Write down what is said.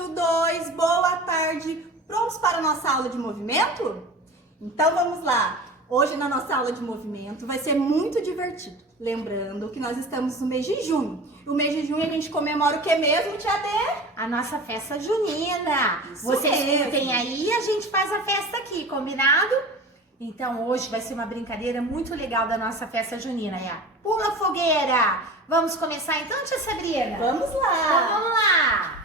Infantil 2, boa tarde. Prontos para a nossa aula de movimento? Então vamos lá. Hoje na nossa aula de movimento vai ser muito divertido. Lembrando que nós estamos no mês de junho. O mês de junho a gente comemora o que mesmo, Tia Dê? A nossa festa junina. Isso Vocês mesmo. curtem aí e a gente faz a festa aqui, combinado? Então hoje vai ser uma brincadeira muito legal da nossa festa junina, é Pula Fogueira. Vamos começar então, Tia Sabrina? Vamos lá. Então vamos lá.